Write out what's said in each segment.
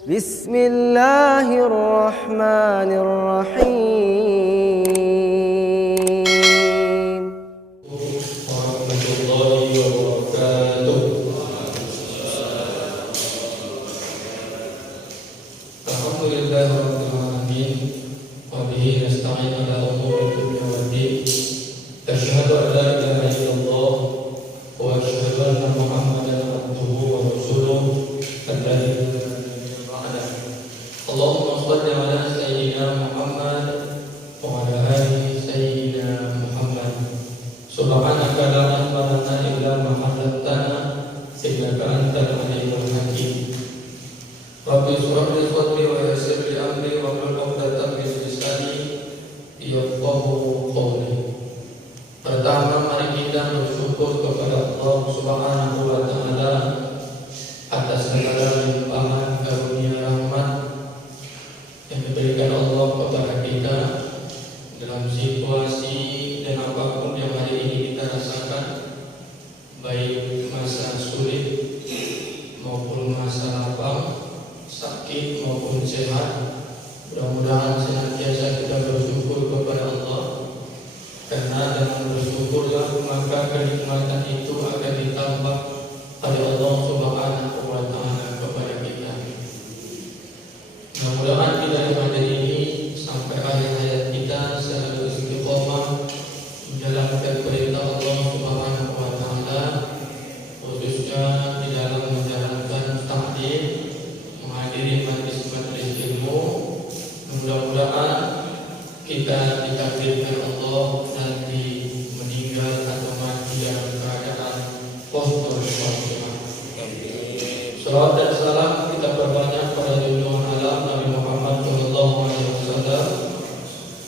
Bismillahirrahmanirrahim. Warahmatullahi wabarakatuh. Alhamdulillahirabbil alamin wa bihi nasta'in ala umuri dunya waddin. Asyhadu an la ilaha illallah wa asyhadu anna Muhammadan abduhu wa rasuluh. Allahumma shalli ala sayyidina Muhammad wa ala ali sayyidina Muhammad. Subhanaka la ilma lana illa ma 'allamtana innaka antal alimul hakim. Rabbi shrah li sadri wa yassir li amri wa hlul 'uqdatam min lisani yafqahu qawli. Pertama, mari kita bersyukur kepada Allah Subhanahu wa taala atas segala limpahan karunia rahmat yang diberikan Allah kepada kita dalam situasi dan apapun yang hari ini kita rasakan, baik masa sulit maupun masa lapang, sakit maupun sehat. Mudah-mudahan senantiasa kita bersyukur kepada Allah, karena dengan bersyukurlah maka kenikmatan itu akan ditambah oleh Allah Subhanahu wa taala kepada kita. Mudah-mudahan kita di majlis ini sampai akhir hayat kita selalu istiqomah menjalankan perintah Allah Subhanahu wa taala, khususnya di dalam menjalankan taklim, menghadiri majlis-majlis ilmu. Mudah-mudahan kita ditakdirkan Allah nanti meninggal atau mati dalam keadaan husnul khatimah. Salawat dan salam kita perbanyak pada junjungan alam Nabi Muhammad sallallahu alaihi wasallam.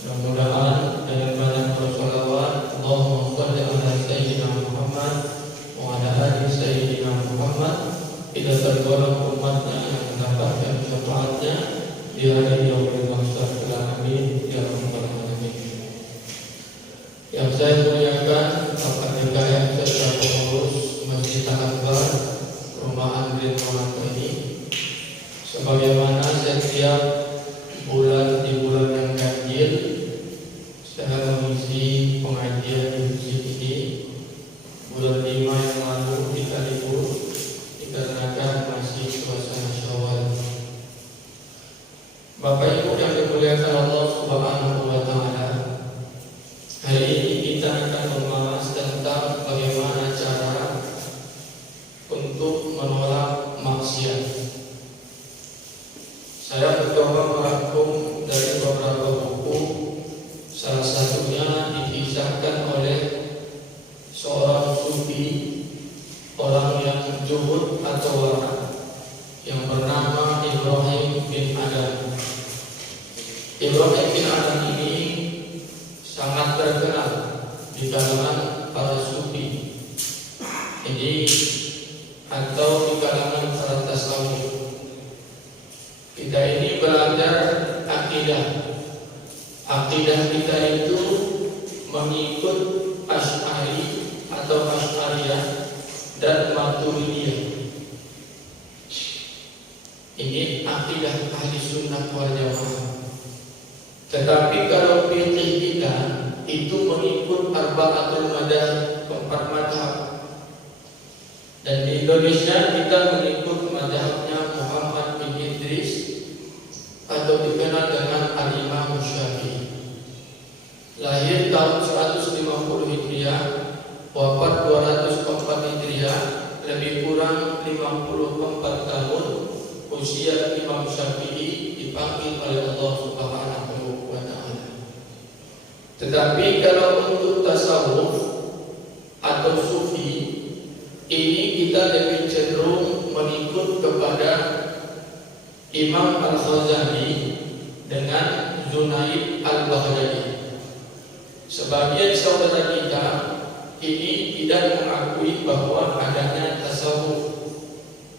Mudah-mudahan dengan banyak bersolawat, Allahumma shalli ala sayyidina Muhammad wa ala ali sayyidina Muhammad, kita tergolong umatnya yang mendapatkan syafaatnya di hari yaumul mahsyar. Amin ya rabbal alamin. Yang saya muliakan Bapak DKM serta pengurus Masjid Al-Akbar Rumah Andri Monaco ini, sebagaimana setiap bulan di bulan yang ganjil saya mengisi pengajian di masjid ini. Bulan 5 yang lalu kita libur dikarenakan masih suasana Syawal. Bapak Ibu yang dimuliakan Allah Subhanahu wa taala, hari ini kita akan membahas tentang bagaimana cara untuk menolak maksiat. Saya mencoba merangkum dari beberapa buku. Salah satunya dikisahkan oleh seorang sufi, orang yang zuhud atau wara, yang bernama Ibrahim bin Adam. Ibrahim bin Adam ini sangat terkenal di kalangan para sufi ini atau di kalangan para tasawuf. Kita ini belajar akidah. Akidah kita itu mengikut Asy'ari atau Asy'ariyah dan Maturidiyah. Ini akidah ahli sunnah wal jamaah. Tetapi kalau fikih kita itu mengikut arba'atul madzhab, 4 mazhab. Dan di Indonesia kita mengikut mazhabnya Muhammad bin Idris atau dikenal dengan Al-Imam Syafi'i. Lahir tahun 150 Hijriah, wafat 204 Hijriah, lebih kurang 54 tahun usia Imam Syafi'i dipanggil oleh Allah Subhanahu wa taala. Tetapi kalau untuk tasawuf atau sufi ini kita lebih cenderung mengikut kepada Imam Al-Ghazali dengan Junaid Al-Baghdadi. Sebagian saudara kita ini tidak mengakui bahwa adanya tasawuf.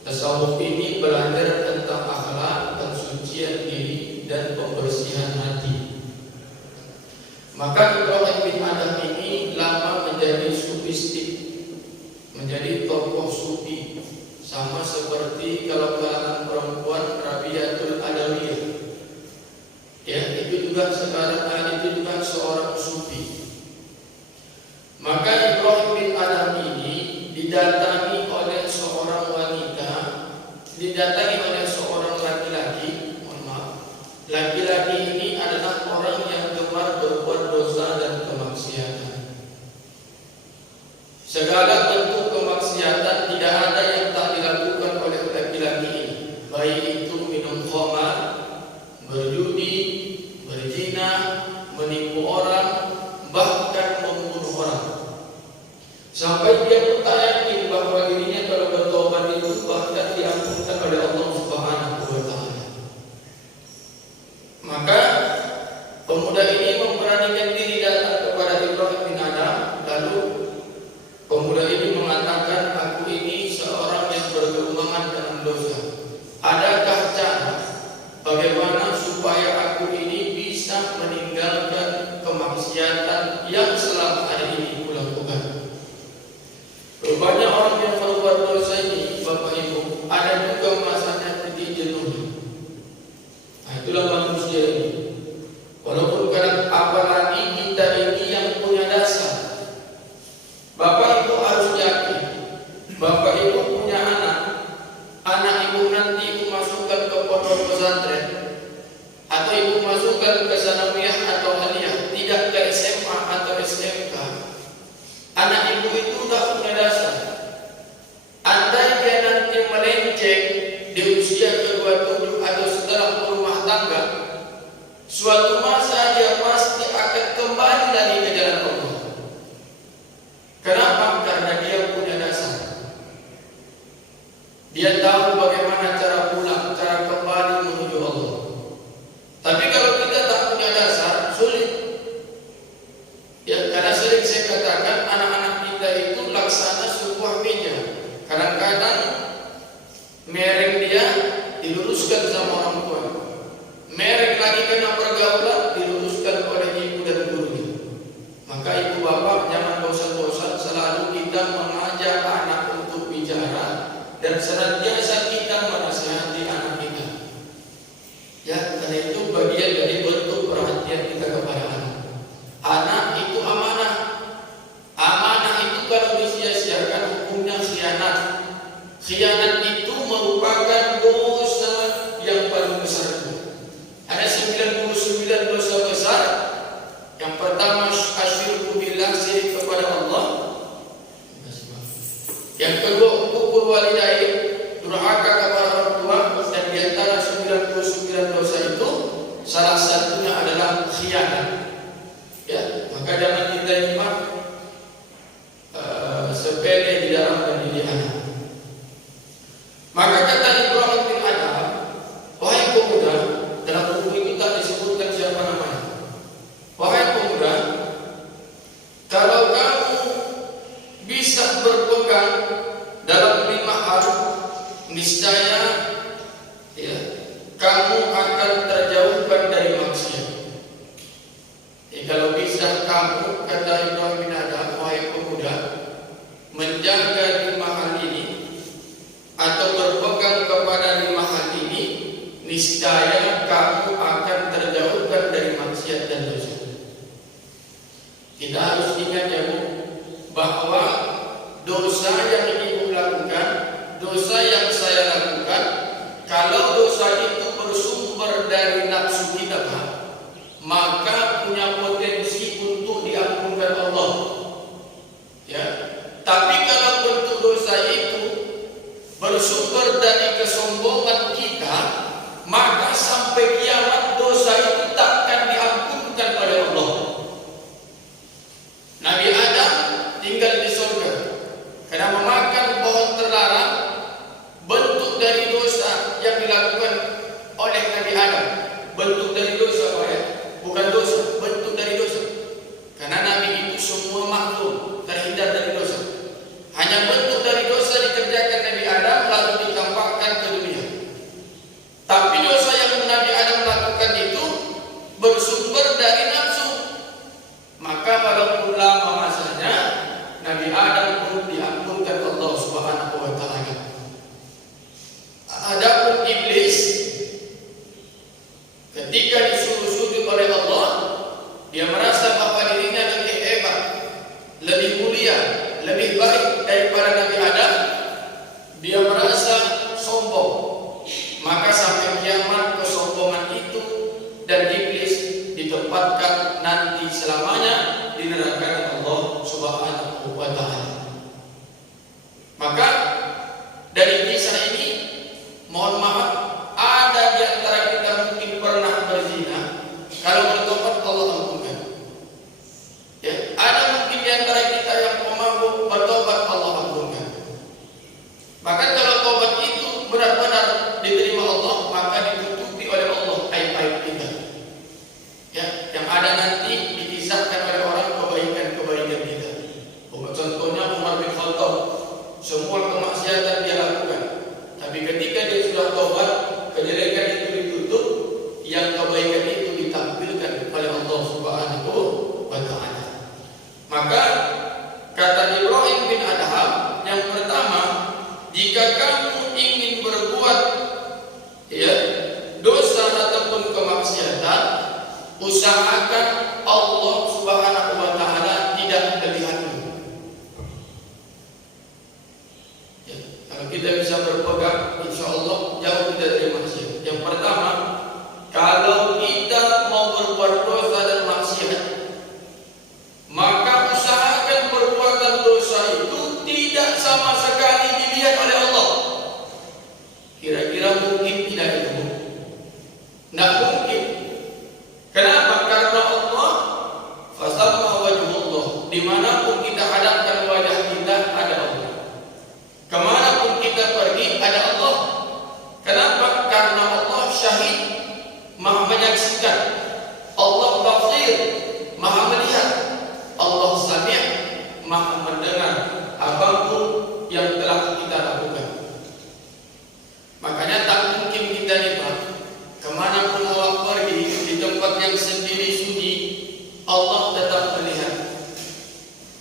Tasawuf ini belajar tentang akhlak, pensucian diri dan pembersihan hati. Maka Ibrahim bin Adam ini lama menjadi sufistik, menjadi tokoh sufi, sama seperti kalau kalangan perempuan Rabi'ah juga seorang sufi. Maka Ibrahim bin Adam ini didatangi oleh seorang wanita, didatangi oleh seorang laki-laki. Mohon maaf, laki-laki ini adalah orang yang gemar berbuat dosa dan kemaksiatan. Segala bentuk kemaksiatan tidak ada yang tak dilakukan oleh laki-laki ini, baik itu minum khamar, berjudi, berzina, menipu orang, bahkan membunuh orang. Sampai dia pun tak yakin bahwa dirinya kalau bertobat itu bahkan diampunkan oleh Allah Subhanahu wa Ta'ala. Maka pemuda ini memberanikan diri datang kepada Ibrahim bin Adam. Lalu pemuda ini mengatakan, aku ini seorang yang bergelumbangan dalam dosa. Adakah cara bagaimana supaya aku ini bisa meninggalkan kemaksiatan yang selama hari ini kulakukan? Rupanya orang yang berbuat dosa ini, Bapak Ibu, ada juga masanya titik jenuh. Nah, itulah manusia ini. Walaupun kadang apalagi kita ini yang punya dasar. Bapak Ibu harus yakin, Bapak Ibu punya anak, anak Ibu nanti Ibu masukkan ke pondok pesantren, atau Ibu masukkan ke sanawiyah atau aliyah, tidak ke SMA atau SMK. Anak Ibu itu sudah punya dasar. Andai dia nanti melenceng di usia ke-27 atau setelah berumah tangga, suatu masa dia pasti akan kembali lagi ke jalan Allah. Kenapa? Karena dia punya dasar. Dia tahu bagaimana cara pulang, cara kembali menuju Allah. Tapi kalau kita tak punya dasar, sulit. Ya, karena sering saya katakan anak-anak kita itu laksana sebuah meja. Kadang-kadang mereng dia diluruskan sama orang tua, mereng lagi kena pergaulan diluruskan oleh ibu dan gurunya. Maka ibu bapak jangan bosan-bosan, selalu kita mengajak anak untuk bicara dan senantiasa kita menasihati anak kita. Ya, karena itu bagian dari bentuk perhatian kita kepada anak. Anak itu amanah. Amanah itu kalau disia-siakan hukumnya khianat. Khianat itu merupakan dosa yang paling besar. Ada 99 dosa besar. Yang pertama asyirku billah, syirik kepada Allah. Yang kedua uququl walidain, durhaka kepada orang tua. Dan di antara 99 dosa itu salah satunya adalah khianat. Ya, maka jangan kita nyimak sepele di dalam mendidik anak. Maka kata Ibrahim bin Adam, wahai pemuda, dalam buku itu tak disebutkan siapa namanya. Wahai pemuda, kalau kamu bisa berpegang dalam 5 hal, niscaya ya, kamu akan terjauhkan dari maksiat. Kalau bisa kamu, kata Ibrahim bin Adam, wahai pemuda, menjaga 5 hal ini atau berpegang kepada 5 hal ini, niscaya kamu akan terjauhkan dari maksiat dan dosa. Kita harus ingat ya Bu, bahwa dosa yang ibu lakukan, dosa yang saya lakukan, kalau dosa itu bersumber dari nafsu kita, maka punya potensi untuk diampunkan Allah. Ya, tapi kalau bentuk dosa itu bersumber dari kesombongan kita, maka sampai kiamat dosa itu takkan diampunkan oleh Allah. Nabi Adam tinggal di surga karena memakan pohon terlarang. Bentuk dari dosa yang dilakukan oleh Nabi Adam, bentuk dari dosa bukan dosa, bentuk dari dosa. Karena Nabi itu semua makhluk terhindar dari dosa. Hanya bentuk dari dosa dikerjakan Nabi Adam, lalu ditampakkan Mohon maaf, ada di antara kita mungkin pernah berzina. Kalau bertobat Allah ampunkan. Ya, ada mungkin di antara kita yang pemabuk, bertobat Allah ampunkan. Maka kalau tobat itu benar-benar diterima Allah, maka ditutupi oleh Allah aib-aib kita. Ya, yang ada nanti dikisahkan oleh orang kebaikan-kebaikan kita. Contohnya Umar bin Khattab, semua kemaksiatan dia lakukan, tapi ketika dia sudah tobat, kejelekan itu ditutup, yang kebaikan itu ditampilkan oleh Allah Subhanahu wa Ta'ala. Maka kata Ibrahim bin Adham, yang pertama, jika kamu ingin berbuat dosa ataupun kemaksiatan, usahakan Allah Subhanahu wa Ta'ala tidak melihatmu. Kalau kita bisa berpegang, insya Allah jauh kita dari maksiat. Yang pertama, kalau kita mau berbuat dosa dan maksiat, maka usahakan perbuatan dosa itu tidak sama sekali dilihat oleh Allah. Kira-kira mungkin tidak itu? Tidak mungkin. Kenapa? Karena Allah fasamma wajhullah. Dimanapun kita hadapkan wajah kita, ada Allah. Kemanapun kita pergi, ada Allah. Kenapa? Karena Allah syahid, maha menyaksikan. Allah basir, maha melihat. Allah sami', maha mendengar apapun yang telah kita lakukan. Makanya tak mungkin kita lihat kemanapun awak pergi, di tempat yang sendiri sunyi, Allah tetap melihat.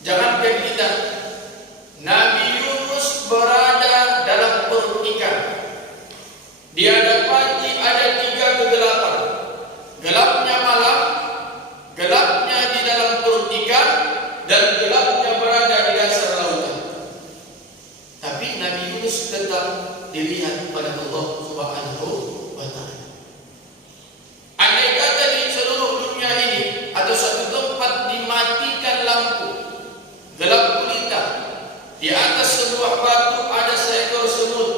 Jangankan kita, Nabi Yunus berada dalam perut ikan. Dia dapati ada 3 kegelapan. Gelapnya malam, gelapnya di dalam perut ikan, dan gelapnya berada di dasar lautan. Tapi Nabi Yunus tetap dilihat oleh Allah Subhanahu wa Ta'ala. Andai kata di seluruh dunia ini atau satu tempat dimatikan lampu, gelap gulita, di atas sebuah batu ada seekor semut,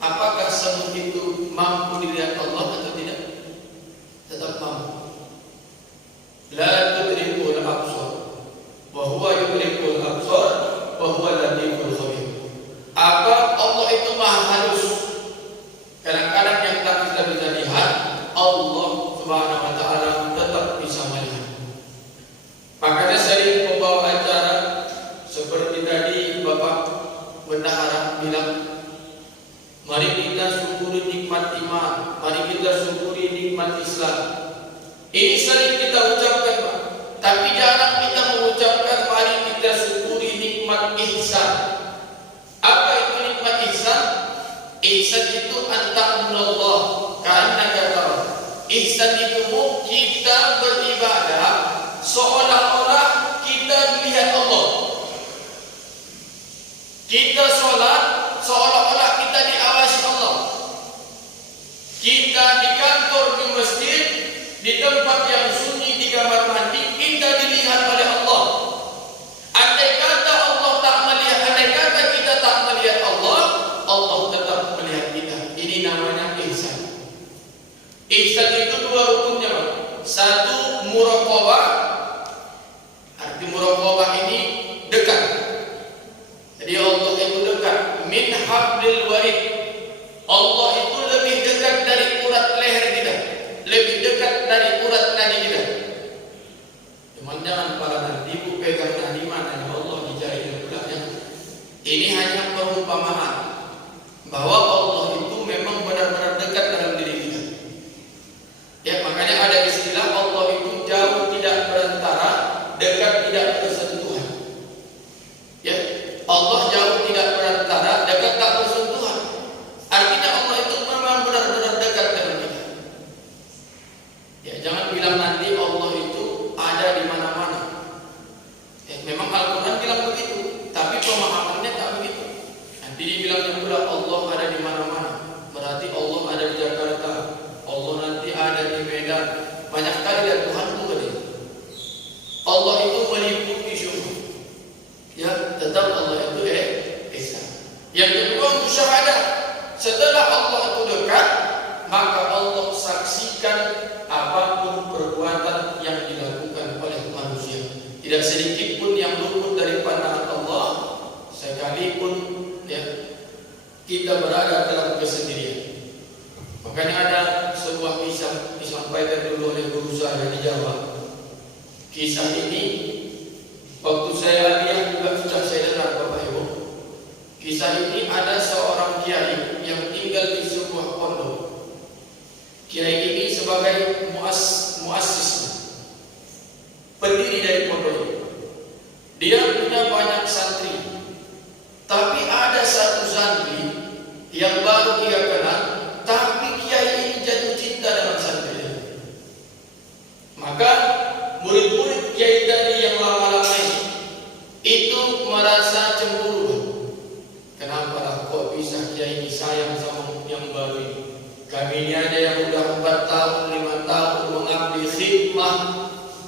apakah semut itu mampu dilihat Allah atau tidak? Tetap mampu. La tudrikul absar wa huwa yudrikul absar wa huwa latiful khabir. Apa Allah itu maha halus. Kadang-kadang yang tak kita bisa lihat, Allah Subhanahu wa Ta'ala tetap bisa melihat. Makanya sering membawa acara seperti tadi Bapak Bendahara bilang, mari kita syukuri nikmat iman, mari kita syukuri nikmat Islam. Ini sering kita ucapkan, Pak, tapi jarang kita mengucapkan mari kita syukuri nikmat ihsan. Apa itu nikmat ihsan? Ihsan itu anta'budallaha ka'annaka tara. Ihsan itu kita beribadah seolah-olah kita melihat Allah. Kita sholat seolah-olah kita diawasi Allah. Kita di kantor, di masjid, di tempat yang sunyi, di kamar mandi, kita dilihat oleh Allah. Andai kata Allah tak melihat, andai kata kita tak melihat Allah, Allah tetap melihat kita. Ini namanya ihsan. Ihsan itu 2 rukunnya, Pak. Satu, muraqabah. Arti muraqabah ini dekat. Jadi Allah itu dekat. Min hablil warid. Allah itu lebih dekat dari urat leher kita, lebih dekat dari urat nadi kita. Jangan para ibu pegang nadi mana Allah di jari belakangnya. Ini hanya perumpamaan bahwa Allah itu memang benar-benar dekat dalam diri kita. Ya, makanya ada istilah Allah itu jauh tidak berantara, dekat tidak bersentuhan. Ya, Allah jauh tidak berantara, dekat tak bersentuhan. Artinya Allah itu setelah Allah itu dekat, maka Allah saksikan apapun perbuatan yang dilakukan oleh manusia. Tidak sedikit pun yang luput dari pandangan Allah, sekalipun ya kita berada dalam kesendirian. Makanya ada sebuah kisah disampaikan dulu oleh guru saya di Jawa. Kisah ini waktu saya aliyah juga sudah saya dengar, Bapak Ibu. Kisah ini ada seorang kiai yang tinggal di sebuah pondok. Kiai ini sebagai muassis, pendiri dari pondok ini. Dia punya banyak santri, tapi ada satu santri yang baru dia kenal, tapi kiai ini jatuh cinta dengan santrinya. Maka murid-murid kiai tadi yang lama-lama ini itu merasa cemburu. Kenapa lah kok bisa kiai ini sayang sama yang baru ini? Kami ini ada yang udah 4 tahun, 5 tahun mengabdi khidmah,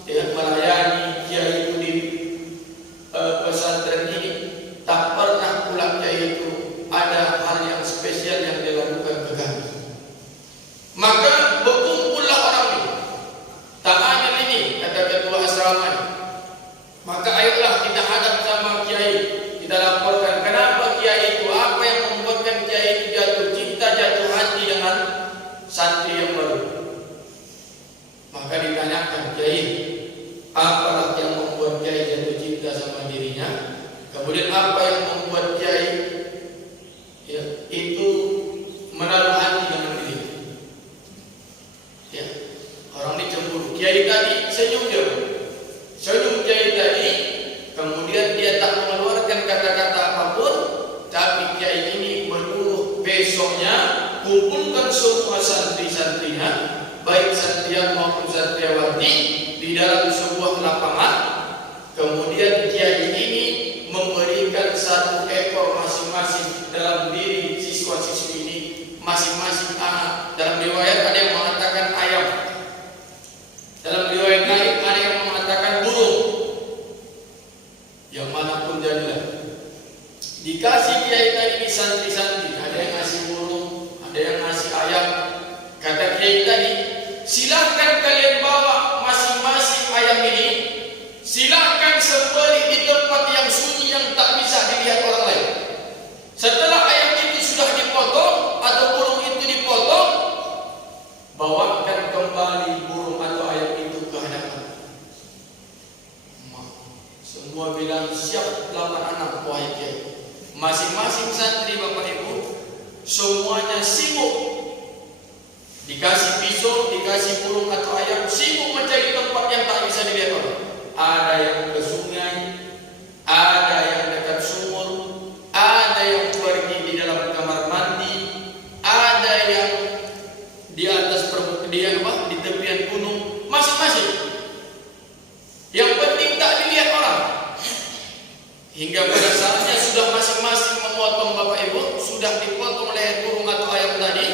ya, melayani kiai itu di pesantren ini. Tak pernah pula kiai itu ada hal yang spesial yang dilakukan ke kami. Maka berkumpullah orang ini. Tak adil ini, kata ketua asrama ini. Maka ayolah kita hadap sama kiai. Kita laporkan kenapa kiai itu, apa yang membuatkan kiai itu jatuh cinta, jatuh hati dengan santri yang baru. Maka ditanyakan kiai, apalah yang membuat kiai jatuh cinta sama dirinya? Kemudian apa yang membuat kiai ya, itu menaruh hati dengan dirinya? Ya, orang ini cemburu. Kiai tadi senyum dia. Senyum kiai tadi, kemudian dia tak mengeluarkan kata-kata apapun, tapi kiai ini menyuruh besoknya kumpulkan semua santri-santrinya, baik santriwan maupun santriwati, di dalam sebuah lapangan. Kemudian kiai ini memberikan 1 ekor masing-masing dalam diri siswa-siswi ini, masing-masing anak. Dalam riwayat ada yang mengatakan ayam, dalam riwayat lain ada yang mengatakan burung. Yang manapun jadilah, dikasih kiai tadi santri-santri, ada yang ngasih burung, ada yang ngasih ayam. Kata kiai tadi, silahkan kalian bawa masing-masing ayam ini, silahkan sembelih di tempat yang sunyi yang tak bisa dilihat orang lain. Setelah ayam itu sudah dipotong atau burung itu dipotong, bawakan kembali burung atau ayam itu ke hadapan. Semua bilang siap 8 anak wahai kiai. Masing-masing santri Bapak Ibu semuanya sibuk. Dikasih pisau, dikasih burung atau ayam, sibuk mencari tempat yang tak bisa dilihat orang. Ada yang ke sungai, ada yang dekat sumur, ada yang pergi di dalam kamar mandi, ada yang di atas di tepian gunung, masing-masing. Yang penting tak dilihat orang. Hingga pada saatnya sudah masing-masing memotong Bapak Ibu, sudah dipotong leher burung atau ayam tadi.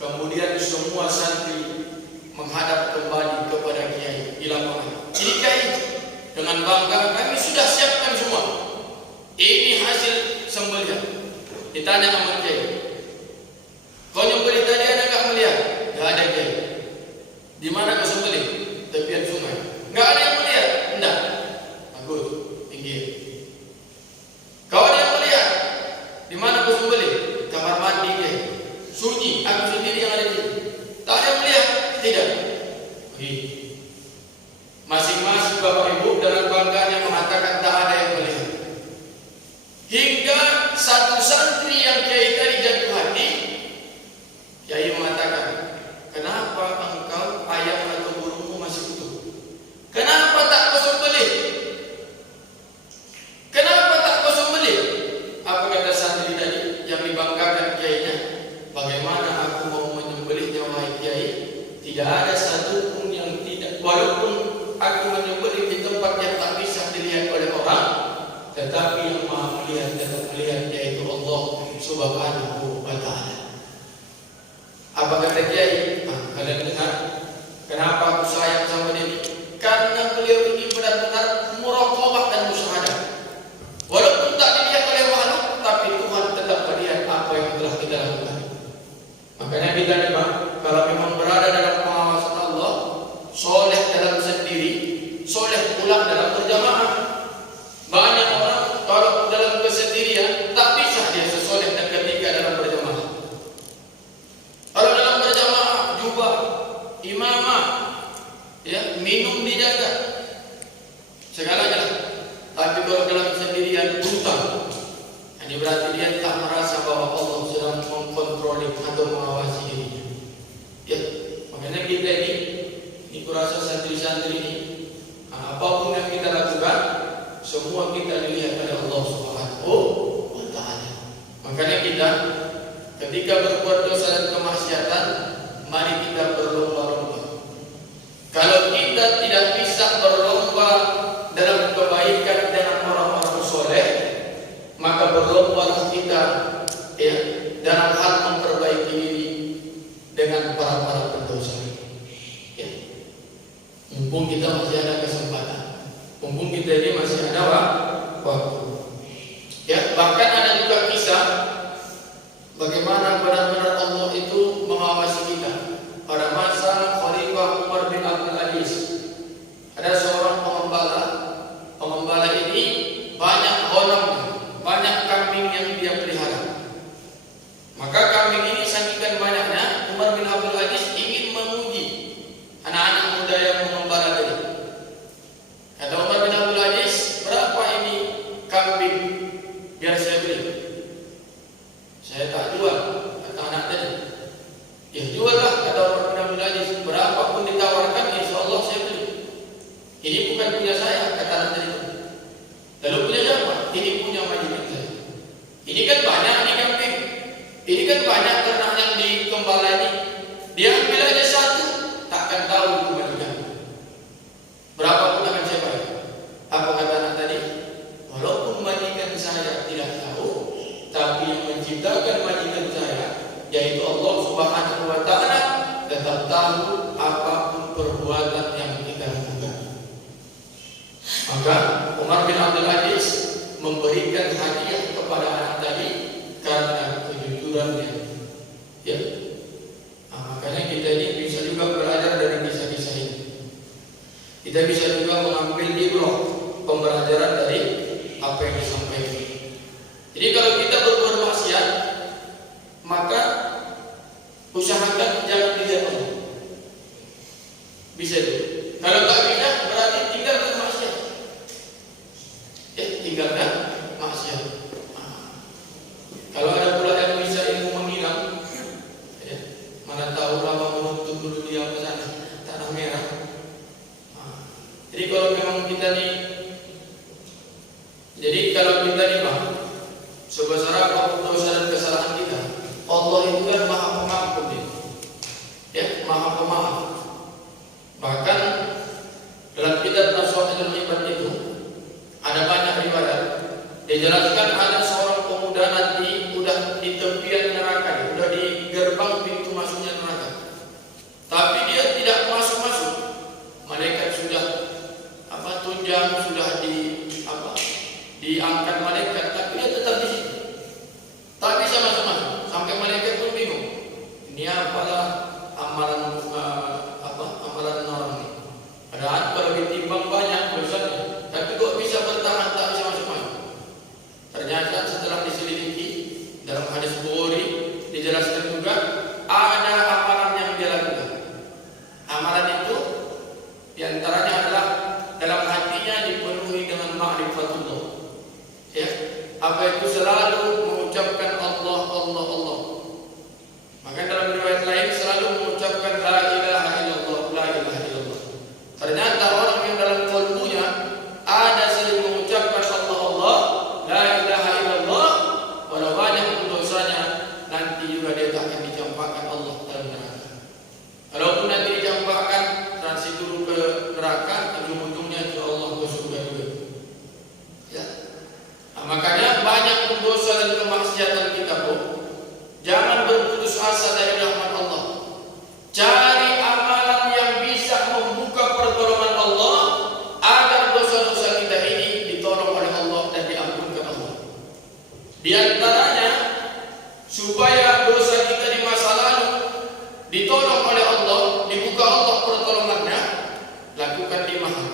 Kemudian semua santri menghadap kembali kepada kiai di lapangan. Ini kiai, dengan bangga kami sudah siapkan semua. Ini hasil sembelihan. Ditanya sama kiai, kau nyembelih tadi ada nggak melihat? Nggak ada kiai. Di mana kau sembelih? Tepian sungai. Nggak ada yang melihat? Enggak. Bagus, pinggir. Kau ada yang melihat? Di mana kau sembelih? Kamar mandi kiai. Sunyi, aku sendiri yang ada di sini. Tak ada yang melihat? Tidak. Begitu. Masing-masing Bapak Ibu dengan bangganya mengatakan tak ada yang melihat. Hingga satu santri yang kiai tadi jatuh hati, kiai mengatakan, kenapa engkau ayam atau burungmu masih utuh? Kenapa tak kau sembelih? Kenapa tak kau sembelih? Apa kata santri tadi yang dibanggakan kiainya? Bagaimana aku mau menyembelihnya wahai kiai? Tidak ada satu pun yang tidak, walaupun aku menyembelih di tempat yang tak bisa dilihat oleh orang, tetapi yang maha melihat dan melihat yaitu Allah Subhanahu wa ta'ala. Apa kata kiai? Kalian dengar kenapa aku sayang sama dia? Karena beliau ini benar-benar muraqabah dan musyahadah. Walaupun tak dilihat oleh makhluk, tapi Tuhan tetap melihat apa yang telah kita lakukan. Makanya kita nih Bang, kalau memang berada dalam pengawasan Allah, soleh dalam sendiri, soleh pula dalam berjamaah. Banyak orang kalau dalam kesendirian tak bisa dia sesoleh dan ketika dalam berjamaah. Kalau dalam berjamaah juga imamah, ya minum dijaga, segalanya. Tapi kalau dalam sendirian brutal, ini berarti dia tak merasa bahwa Allah sedang mengkontroli atau mengawasi dirinya. Ya, makanya kita ini kurasa santri-santri ini, apapun yang kita lakukan, semua kita dilihat oleh Allah Subhanahu wa Ta'ala. Makanya kita ketika berbuat dosa dan kemaksiatan, mari kita berlomba-lomba. Kalau kita tidak bisa berlomba dalam kebaikan dengan orang-orang soleh, maka berlombalah kita ya dalam hal memperbaiki diri dengan para pendosa. Ya. Mumpung kita masih ada kesempatan, mumpung kita ini masih ada waktu. Ya, bahkan ada juga kisah bagaimana benar-benar Allah itu mengawasi kita pada masa Khalifah Umar bin Abdul Aziz. Ada seorang pengembala ini banyak ghanamnya, banyak kambing yang dia pelihara. Maka kambing ini saking banyaknya, Umar bin Abdul Aziz ingin menguji anak-anak muda yang mengembala tadi. Kata Umar bin Abdul Aziz, berapa ini kambing biar saya beli? Saya tak jual, kata anak tadi. Ya juallah, kata Umar bin Abdul Aziz, berapapun ditawarkan, insya Allah saya beli. Ini bukan punya saya, kata anak tadi. Lalu punya siapa? Ini punya majikan saya. Ini kan banyak nih kambing. Ini kan banyak ternak yang dikembala ini. Dia ambil aja satu, takkan tahu itu majikan. Berapapun akan saya bayar. Apa kata anak tadi? Walaupun majikan saya tidak tahu, tapi yang menciptakan majikan saya, yaitu Allah Subhanahu wa Ta'ala, tetap tahu apapun perbuatan yang kita lakukan. Maka Umar bin Abdul Aziz memberikan hadiah kepada anak tadi karena kejujurannya. Ya, makanya kita ini bisa juga belajar dari kisah-kisah ini. Kita bisa juga mengambil ibrah, pembelajaran dari apa yang disampaikan. Jadi kalau kita berbuat maksiat, maka usahakan jangan dilihat Allah. Bisa itu. Kalau tak bisa, berarti tinggalkan maksiat. Ya, tinggalkan maksiat. Kalau ada pula yang bisa ilmu menghilang, ya, mana tahu lama menuntut dulu dia ke sana, tanah merah. Jadi kalau memang kita nih, Bang, sebesar apapun dosa dan kesalahan kita, Allah itu kan Maha Pengampun, ya, Maha Pemaaf. Bahkan dalam kitab Nasihatul Ibad itu ada banyak riwayat dijelaskan ada seorang pemuda nanti udah di tepian neraka, udah di gerbang pintu masuknya neraka, tapi dia tidak masuk. Malaikat sudah tunjang, sudah diangkat malaikat, tapi dia tetap di situ, tak bisa masuk. Sampai malaikat pun bingung, ini apalah amalan orang ini. Padahal kalau ditimbang banyak dosanya, tapi kok bisa bertahan tak bisa masuk. Ternyata setelah diselidiki dalam hadis Bukhari dijelaskan juga ada amalan yang dia lakukan. Amalan itu diantaranya adalah dalam hatinya dipenuhi dengan ma'rifatullah. Ya, apa itu selalu mengucapkan Allah. Maka dalam riwayat lain selalu mengucapkan la ilaha illallah. Ternyata orang yang dalam qalbunya ada sering mengucapkan Allah, la ilaha illallah, walau banyak dosanya, nanti juga dia tak ditolong oleh Allah, dibuka Allah pertolongannya, lakukan 5 hal.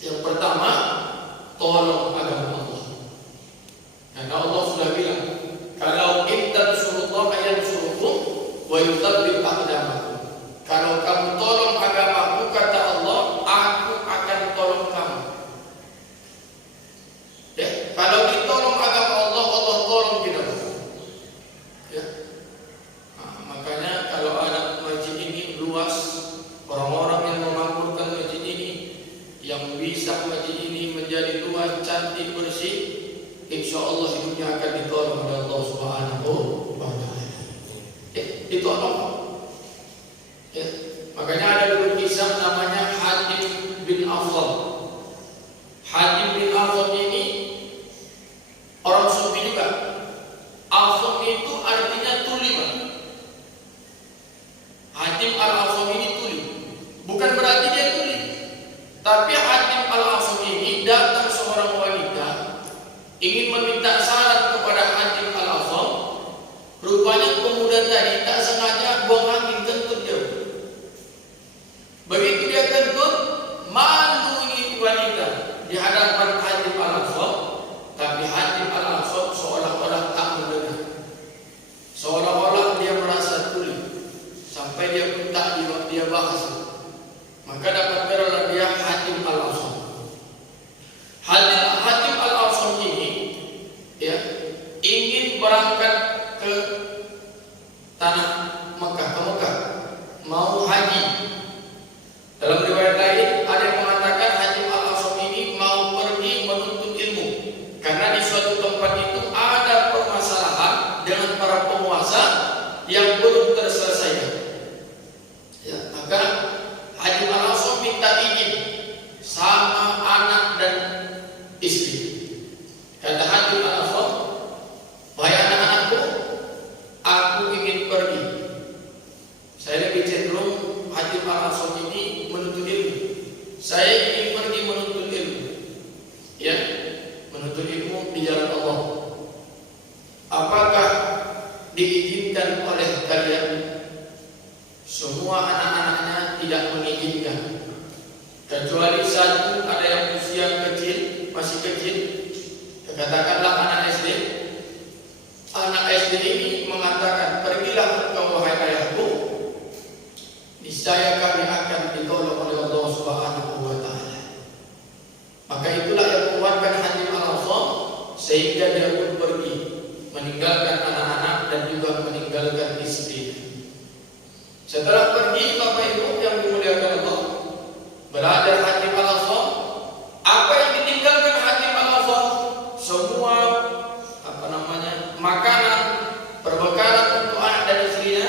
Yang pertama, tolong agama Allah. Karena Allah sudah bilang, kalau intansurullaha yansurukum wa yuthabbit aqdamakum. Kalau kamu tolong agamaku, kata Allah, aku akan tolong kamu. Ya, kalau ditolong agama Allah, Allah tolong kita. Ya. Makanya kalau ada masjid ini luas, orang-orang yang memakmurkan masjid ini, yang bisa masjid ini menjadi luas, cantik, bersih, insya Allah hidupnya akan ditolong oleh Allah Subhanahu wa Ta'ala. Ditolong. Ya. Makanya ada dulu kisah namanya Hatim bin Afdal. Hatim bin Afdal ini orang Sufi juga. Afdal itu artinya tuli, Pak. Hatim al-Afdal ini tuli. Bukan berarti dia tuli. Tapi Hatim al-Afdal ini datang seorang wanita ingin meminta saran kepada Hatim al-Afdal. Rupanya pemuda tadi tak sengaja buang angin, kentut dia. Begitu dia kentut, malu ini wanita di hadapan Hatim al-Afdal. Tapi Hatim al-Afdal seolah-olah tak mendengar, seolah-olah dia merasa tuli, sampai dia pun tak dia bahas. Maka dapat terang dia Hatim al-Afdal. Hatim al-Afdal ini, ya, ingin berangkat ke tanah Mekah, ke Mekah, mau haji. Dalam riwayat lain ada yang mengatakan Hatim al-Afdal ini mau pergi menuntut ilmu, karena di suatu tempat itu ada permasalahan dengan para penguasa yang belum terselesaikan. Ya, maka Hatim al-Afdal minta izin sama anak dan istri. Kata Hatim al-Afdal, "Wahai anak-anakku, aku ingin pergi." Saya lebih cenderung Hatim al-Afdal ini menuntut ilmu. Saya ingin pergi menuntut ilmu. Ya, menuntut ilmu di jalan Allah. Apakah diizinkan oleh kalian? Semua anak-anaknya tidak mengizinkan, kecuali satu, ada yang usia kecil, masih kecil, katakanlah anak SD. Anak SD ini mengatakan, "Pergilah engkau wahai ayahku, niscaya kami akan ditolong oleh Allah Subhanahu wa Ta'ala." Maka itulah yang menguatkan Hatim al-Afdal, sehingga dia pun pergi meninggalkan anak-anak dan juga meninggalkan istri. Setelah pergi, Bapak Ibu yang dimuliakan Allah, berada Hatim al-Afdal. Apa yang ditinggalkan Hatim al-Afdal? Semua makanan, perbekalan untuk anak dan istrinya.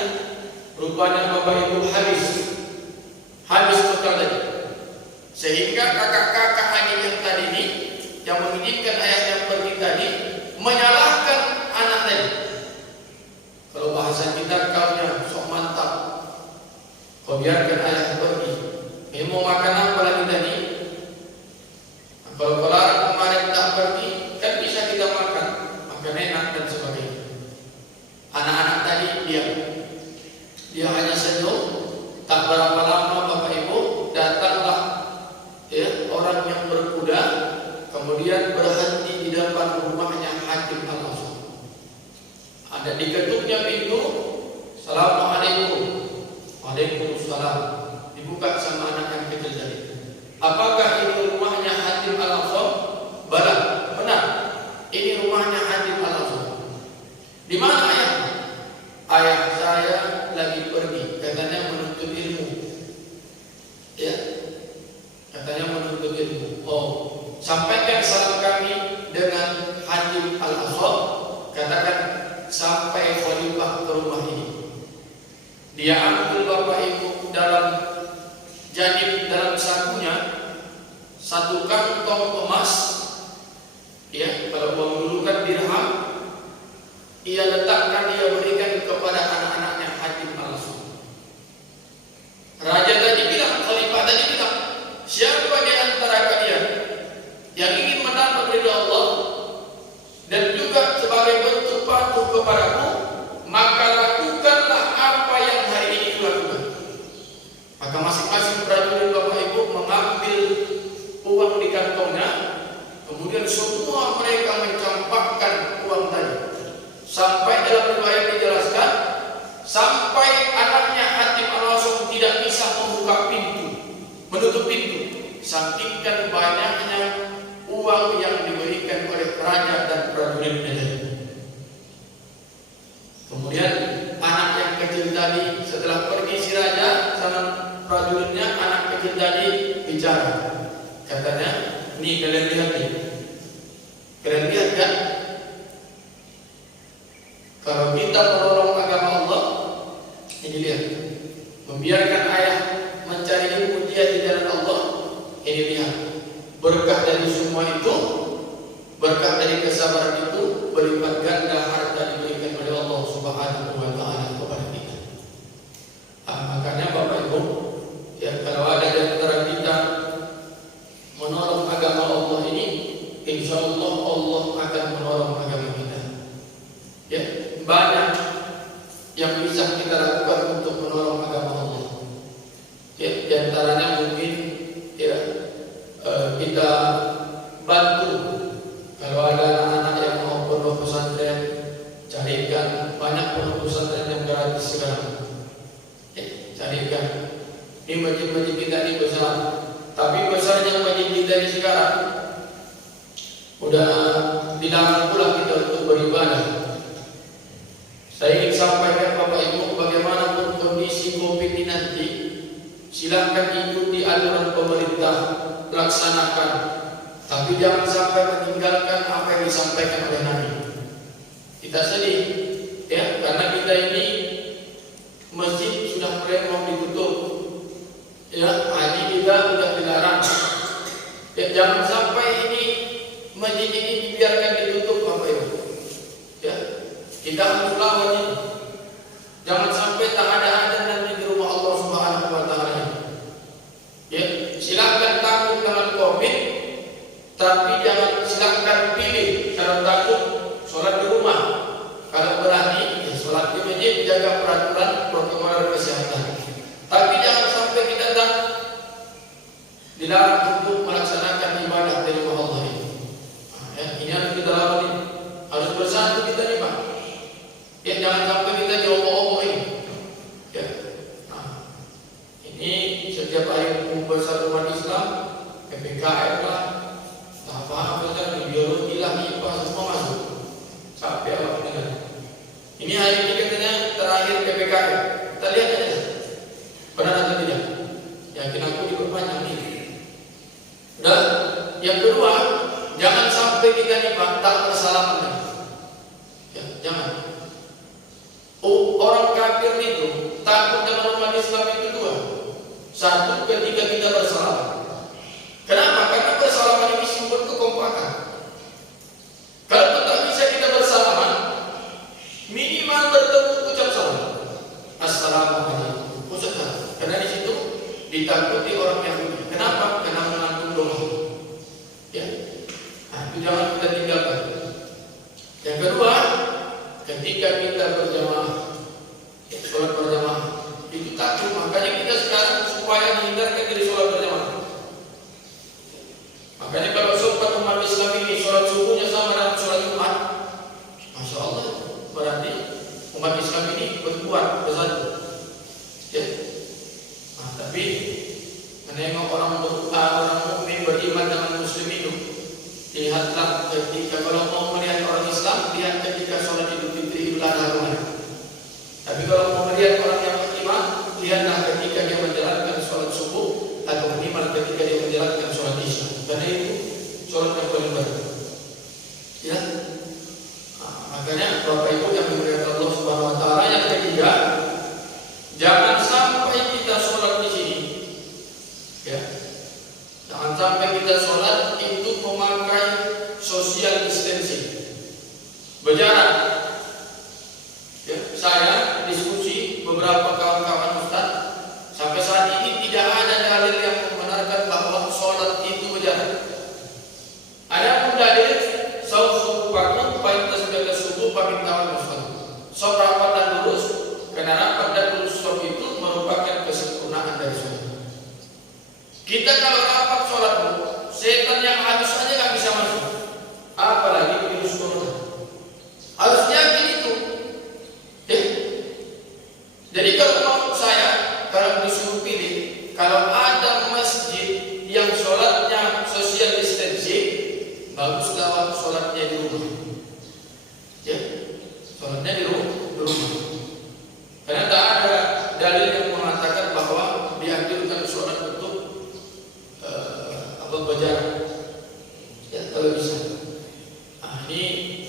Rupanya Bapak Ibu habis bekal tadi. Sehingga kakak-kakak adik yang tadi ini, yang mengizinkan ayahnya pergi tadi, menyalahkan anak tadi. Kalau bahasa kita, kaunya sok mantap, kau biarkan ayah pergi. Ini mau makan apa lagi tadi? Nah, kalau kau larang kemarin tak pergi, kan bisa kita makan enak dan sebagainya. Anak-anak tadi dia hanya senyum. Tak berapa lama Bapak Ibu, datanglah ya, orang yang berkuda, kemudian berhenti di depan rumahnya Hatim al-Afdal. Ada diketuknya pintu. "Assalamualaikum." "Waalaikumsalam." Dibuka sama anak yang kecil tadi. "Apakah itu rumahnya Hatim al-Afdal?" "Bala." "Benar, ini rumahnya Hatim al-Afdal." "Di mana ayah?" "Ayah saya lagi pergi, katanya menuntut ilmu." Ya, katanya menuntut ilmu. "Oh, sampaikan salam kami dengan Hatim al-Afdal. Katakan sampai khalifah ke rumah ini." Dia ambil Bapak Ibu dalam janib, dalam sakunya, satu kantong emas. Ya, kalau uang dulu kan dirham. Ia letakkan, ia berikan kepada anak-anaknya Hatim al-Afdal. Raja tadi bilang, khalifah tadi bilang, "Siapa di antara kalian yang ingin mendapat ridha Allah dan juga sebagai bentuk patuh kepadaku, maka lakukanlah apa yang hari sampai anaknya Hatim al-Asam tidak bisa membuka pintu, menutup pintu, saking banyaknya uang yang diberikan oleh raja dan prajuritnya. Kemudian anak yang kecil tadi setelah pergi si raja sama prajuritnya, anak kecil tadi bicara. Katanya, "Nih kalian lihat nih. Kalian lihat kan? Kalau kita menolong agama Allah, ini lihat. Membiarkan ayah mencari ilmu dia di jalan Allah, ini lihat. Berkah dari semua itu, berkah dari kesabaran itu, berlipat ganda harta diberikan oleh Allah Subhanahu wa taala kepada kita." Makanya Bapak Ibu, ya, kalau ada di antara kita menolong agama Allah ini, insya Allah Allah akan menolong agama kita. Ya, banyak yang bisa kita lakukan untuk menolong agama Allah. Ya, di antaranya mungkin ya kita bantu. Kalau ada anak-anak yang mau pondok pesantren, carikan banyak pondok pesantren yang gratis sekarang. Ya, carikan. Ini masjid-masjid kita ini besar, tapi besarnya masjid kita ini sekarang udah dilarang pula kita untuk beribadah. Saya ingin sampaikan Bapak Ibu, bagaimanapun kondisi COVID ini nanti, silakan ikuti anjuran pemerintah, laksanakan, tapi jangan sampai meninggalkan apa yang disampaikan oleh Nabi. Kita sedih, ya, karena kita ini masjid sudah mulai mau ditutup, ya, haji kita sudah dilarang. Ya, jangan sampai ini masjid ini dibiarkan ditutup, Bapak Ibu. Ya, kita harus lawan ini. Jangan sampai tak ada azan nanti di rumah Allah Subhanahu wa taala. Ya, silakan takut dengan COVID, tapi jangan silakan pilih. Kalau takut, sholat di rumah. Kalau berani, ya, sholat di masjid, jaga peraturan protokol kesehatan. Tapi jangan sampai kita tak dilarang untuk melaksanakan ibadah di rumah Allah ini. Ya, ini harus kita lawan ini. Harus bersatu kita nih, Pak. Ya, jangan sampai kita diomong-omong ini. Ya. Nah, ini setiap hari besar umat Islam, PPKM lah, apa-apa kan, biologi lah, IPA semua masuk. Sampai apa dengan? Ini hari ini katanya terakhir PPKM. Kita lihat aja. Benar atau tidak? Yakin aku diperpanjang nih. Dan yang kedua, jangan sampai kita nih Pak tak bersalaman. Ya, jangan. Orang kafir itu takut dengan umat Islam itu dua. Satu, ketika kita bersalaman. Kenapa? Karena bersalaman ini simbol kekompakan. Kalau tak bisa kita bersalaman, minimal bertemu ucap salam. Assalamualaikum. Ucap salam. Karena di situ ditakuti orang Yahudi. Kenapa? Karena menanggung doa. Ya. Nah, itu jangan kita tinggalkan. Yang kedua, ketika kita berjamaah, sholat berjamaah, itu takut. Makanya kita sekarang supaya menghindarkan diri sholat berjamaah. Makanya kalau sholat umat Islam ini sholat subuhnya sama dengan sholat Jumat, Masya Allah, berarti umat Islam ini berkuat, bersatu. Ya. Nah, tapi menengok orang mukmin beriman dengan muslim itu, lihatlah ketika kalau mau melihat orang Islam, lihat ketika sholat Idul Fitri, Idul Adha. Tapi kalau mau melihat orang yang beriman, lihatlah ketika dia menjalankan sholat subuh atau minimal ketika dia menjalankan sholat isya. Karena itu sholat yang paling baik. Ya. Nah, makanya Bapak Ibu yang dimuliakan Allah Subhanahu wa taala, yang ketiga, jangan sampai kita sholat di sini. Ya. Jangan sampai kita sholat itu memakai social distancing, berjarak. Ya, saya diskusi beberapa kawan-kawan Ustaz, sampai saat ini tidak ada dalil yang membenarkan bahwa sholat itu berjarak. Ada pun dalil saum subuh waktu, pagi sudah ke subuh, pagi tawar Ustaz. Sholat rapat dan lurus, karena rapat dan lurus sholat itu merupakan kesempurnaan dari sholat. Kita kalau rapat sholat, setan yang habis saja nggak bisa masuk, apalagi virus corona. Harus yakin itu. Jadi kalau disuruh pilih, kalau ada masjid yang sholatnya social distancing, baguslah sholatnya di rumah. Ya, sholatnya di rumah. Karena tak ada dalil yang mengatakan bahwa dianjurkan sholat untuk berjarak. Ya, kalau bisa. Ini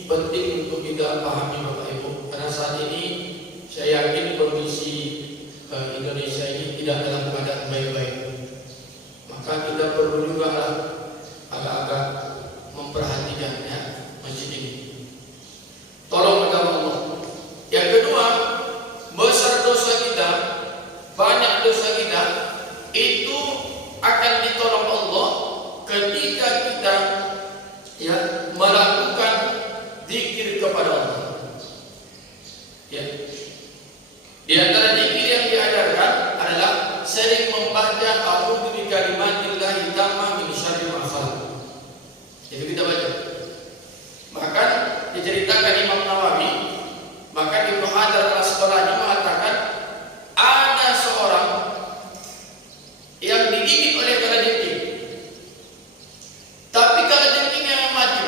penting untuk kita pahami Bapak Ibu, karena saat ini saya yakin kondisi Indonesia ini tidak dalam keadaan baik-baik. Maka kita perlu juga agak-agak memperhatikan ya masjid ini. Tolong agama Allah. Yang kedua, besar dosa kita, banyak dosa kita itu akan ditolong Allah ketika kita ya melakukan zikir kepada Allah. Ya. Di antara zikir yang diajarkan adalah sering membaca a'udzu bikalimatillahi tammah min syarri ma khalaq. Jadi kita baca. Bahkan diceritakan Imam Nawawi, bahkan Ibnu Hajar al-Asqalani mengatakan ada seorang yang digigit oleh kalajengking. Tapi kalajengkingnya mati.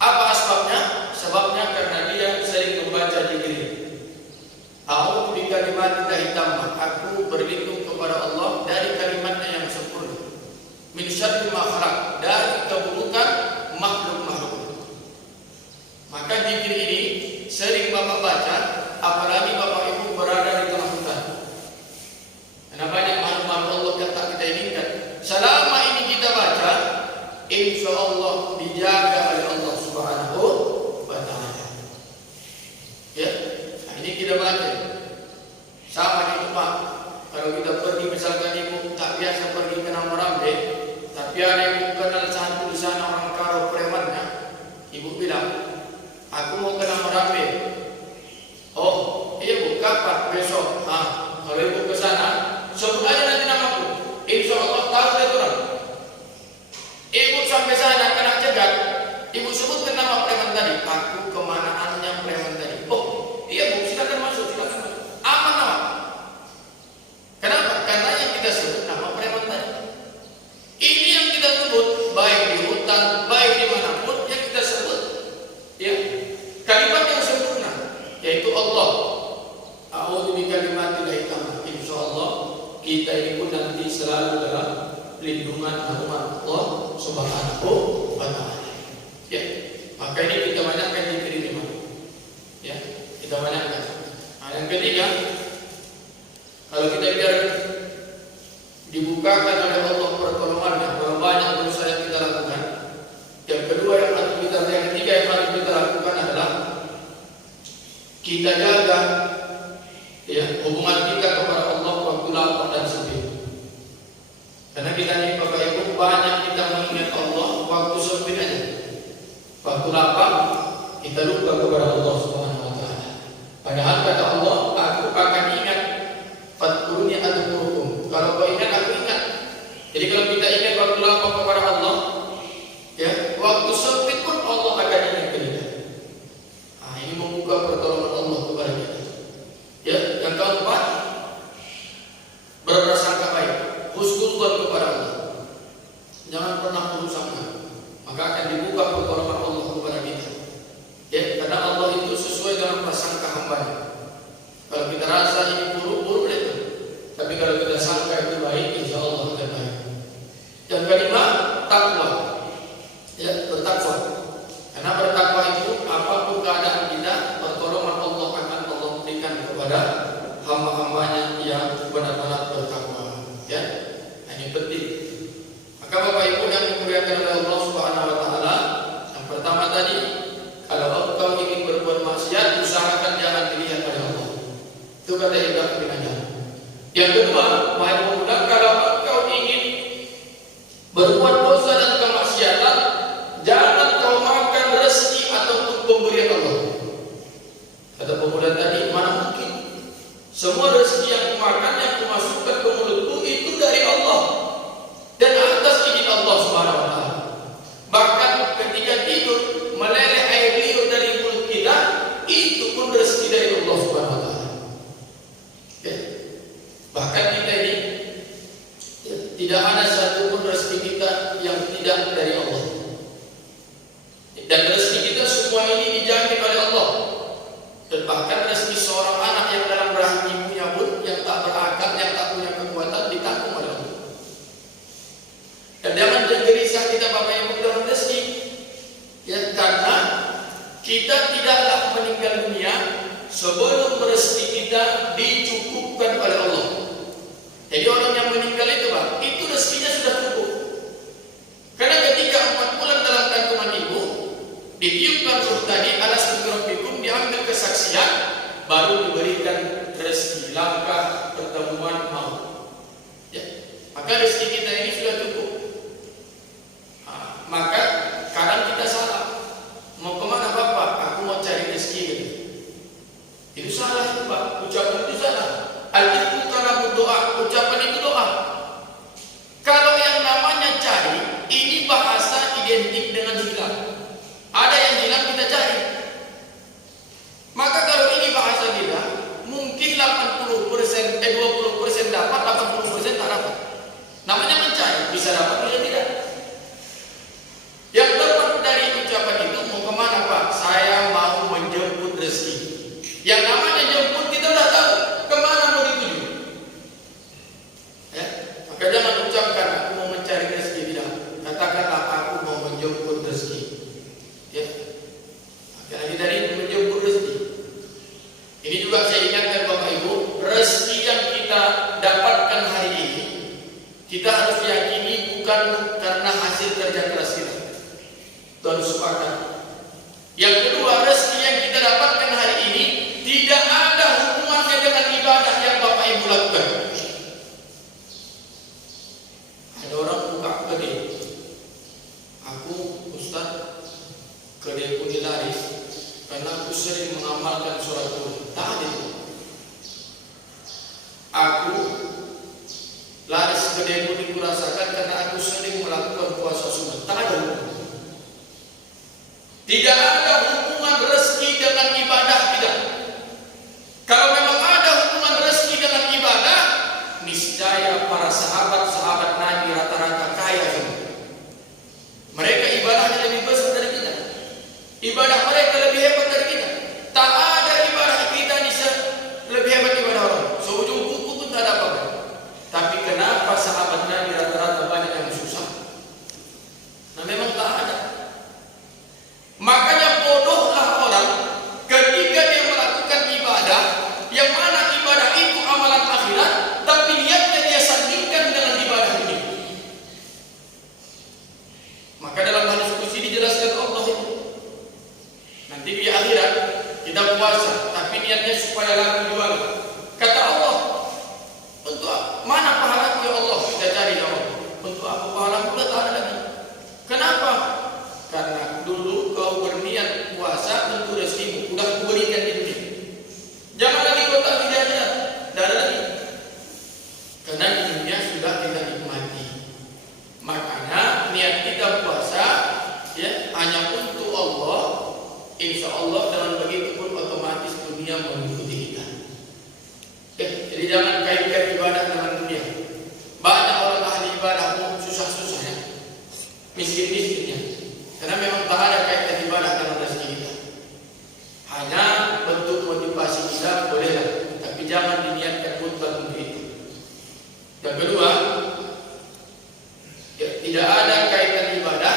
Apa sebabnya? Sebabnya karena dia sering membaca zikir. A'udzu bikalimatillahi tammah. Aku berlindung kepada Allah dari kalimatnya yang sempurna. Min syarri ma khalaq, dari keburukan makhluk-makhluk. Maka zikir ini sering Bapak baca, apalagi Bapak Ibu berada di tengah hutan. Karena banyak makhluk-makhluk Allah yang tak kita inginkan. Selama ini kita baca, insya Allah dijaga oleh Allah Subhanahu wa Ta'ala. Ya, nah ini kita baca. Sama di rumah. Kalau kita pergi misalkan ibu tak biasa pergi ke Namorambe, tapi ada ibu kenal satu di sana orang karo premannya, ibu bilang, aku mau ke Namorambe. Oh, iya Bu, kapan? Besok. Kalau ibu ke sana, sebut aja nanti namaku. Insya Allah tahu dia orang. Ibu sampai sana kena cegat, ibu sebutkan nama preman tadi. Aku kemanaannya preman tadi. Oh, iya Bu, silakan masuk, silakan masuk. Aman nama. Kenapa? Karena yang kita sebut nama preman tadi. Ini yang kita sebut baik di hutan, baik dimanapun yang kita sebut, ya kalimat yang sempurna, yaitu Allah. A'udzu bikalimatillahi tammah. Insya Allah kita ini pun nanti selalu dalam lindungan rahmat Allah Subhanahu wa Ta'ala. Ya, maka ini kita banyakkan zikir ini, ya, kita banyakkan. Nah, yang ketiga, kalau kita biar dibukakan oleh Allah pertolongannya, kalau banyak dosa yang kita lakukan. Yang kedua yang ketiga yang harus kita lakukan adalah kita jaga ya hubungan kita kepada Allah waktu lapar dan sepi. Karena kita ini Bapak Ibu banyak kita mengingat Allah waktu sepi aja. Waktu lapar kita lupa kepada Allah Subhanahu wa Ta'ala. Padahal kata Allah, aku akan ingat fadkuruni adzkurukum. Kalau kau ingat, aku ingat. Jadi kalau kita ingat waktu lapar kepada Allah, ya, waktu sempit pun Allah akan ingat kita. Nah, ini membuka pertolongan Allah kepada kita. Ya, yang keempat, berprasangka baik, husnuzon kepada Allah. Jangan pernah buruk sangka, maka akan dibuka pertolongan Allah kepada kita. Ya, karena Allah itu sesuai dengan prasangka hambanya. Kalau kita rasa ini buruk itu, tapi kalau kita sangka itu baik, insya Allah akan baik. Yang kelima, takwa. Ya, bertakwa. Karena bertakwa itu apapun keadaan kita, pertolongan Allah akan Allah berikan kepada hamba-hambanya yang benar-benar bertakwa. Ya, nah, ini penting. Maka Bapak Ibu yang dimuliakan oleh Allah Subhanahu wa Ta'ala, yang pertama tadi, kalau engkau ingin berbuat maksiat, usahakan jangan dilihat oleh Allah. Itu kata Ibnu bin Hajar. Yang kedua, wahai pemuda, kalau engkau ingin berbuat dosa dan kemaksiatan, jangan kau makan rezeki ataupun pemberian Allah. Kata pemuda tadi, mana mungkin? Semua rezeki yang kumakan, yang kumasukkan ke mulutku itu dari Allah dan atas izin Allah Subhanahu wa Ta'ala. Bahkan ketika tidur meleleh air liur dari mulut kita, itu pun rezeki dari Allah Subhanahu wa Ta'ala. kita dicukupkan oleh Allah. Jadi orang yang meninggal itu Pak, itu rezekinya sudah cukup. Karena ketika 4 bulan dalam kandungan ibu, ditiupkan ruh tadi, alas rabbikum, diambil kesaksian, baru diberikan rezeki, langkah pertemuan maut. Ya, maka rezeki kita ini sudah cukup. Maka kadang kita salah. Mau kemana Bapak? Aku mau cari rezeki gitu. Itu salah itu Pak. Ucapan itu salah. Al-Iqtu kalamu doa. Ucapan itu doa. Kalau yang namanya cari, ini bahasa identik dengan hilang. Ada yang hilang kita cari. Maka kalau ini bahasa hilang, mungkin 20% dapat, 80% tak dapat. Namanya mencari, bisa dapat, bisa tidak. Yang dapat dari ucapan itu mau kemana Pak? Saya mau menjemput rezeki. Yang namanya jemput kita udah tahu kemana mau dituju. Ya, maka jangan ucapkan aku mau mencari rezeki, tidak. Katakanlah aku mau menjemput rezeki. Ya, maka dari menjemput rezeki. Ini juga saya ingatkan Bapak Ibu, rezeki yang kita dapatkan hari ini kita harus yakini bukan karena hasil kerja keras kita. Tuhan sepakat. Yang kedua, rezeki yang kita dapatkan hari ini tidak ada hubungannya dengan ibadah yang Bapak Ibu lakukan. Ada orang buka kedai. Aku Ustaz, kedai ini laris karena aku sering mengamalkan surat Tur. Tak ada itu. Aku laris kedai ini kurasakan karena aku sering melakukan puasa sunat. Tak ada hubungan. Tidak ada hubungan rezeki dengan ibadah, tidak. Kalau memang ada hubungan rezeki dengan ibadah, niscaya para sahabat-sahabat Nabi rata-rata kaya semua. Mereka ibadahnya lebih besar dari kita. Ibadah mereka lebih hebat dari kita. Tak ada ibadah kita bisa lebih hebat ibadah orang. Seujung kuku pun tak ada apa-apa. Tapi kenapa sahabat Nabi rata-rata banyak yang susah? Nah memang tak ada. Makanya bodohlah orang ketika dia melakukan ibadah yang mana ibadah itu amalan akhirat, tapi niatnya dia sandingkan dengan ibadah ini. Maka dalam hadis qudsi dijelaskan Allah itu nanti di akhirat kita puasa, tapi niatnya supaya laku jual. Kata Allah, untuk mana pahalaku ya Allah? Kita cari ya Allah. Untuk apa pahalaku? Tak ada lagi. Kenapa? Karena dulu kau berniat puasa untuk rezekimu, sudah kuberikan di dunia. Jangan lagi kau tak tidak ada lagi. Karena di dunia sudah kita nikmati. Makanya niat kita puasa ya hanya untuk Allah. Insya Allah dengan begitu pun otomatis dunia mengikuti kita. Jadi jangan kaitkan ibadah dengan dunia. Banyak orang ahli ibadah susah-susah ya, miskin-miskinnya. Karena memang tak ada kaitan ibadah dengan rezeki kita. Hanya bentuk motivasi kita bolehlah, tapi jangan diniatkan mutlak untuk itu. Yang kedua, ya, tidak ada kaitan ibadah